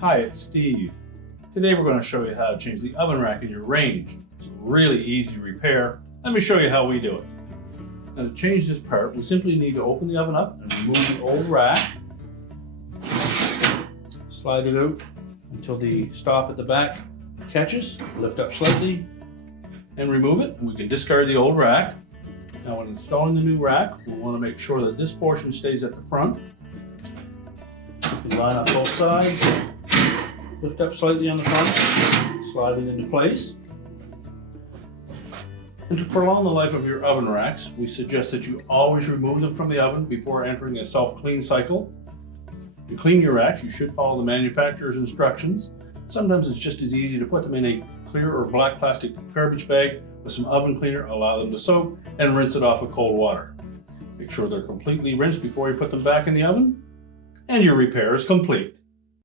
Hi, it's Steve. Today we're going to show you how to change the oven rack in your range. It's a really easy repair. Let me show you how we do it. Now to change this part, we simply need to open the oven up and remove the old rack. Slide it out until the stop at the back catches. Lift up slightly and remove it. And we can discard the old rack. Now when installing the new rack, we'll want to make sure that this portion stays at the front. You line up both sides. Lift up slightly on the front, slide it into place. And to prolong the life of your oven racks, we suggest that you always remove them from the oven before entering a self-clean cycle. To clean your racks, you should follow the manufacturer's instructions. Sometimes it's just as easy to put them in a clear or black plastic garbage bag with some oven cleaner, allow them to soak, and rinse it off with cold water. Make sure they're completely rinsed before you put them back in the oven, and your repair is complete.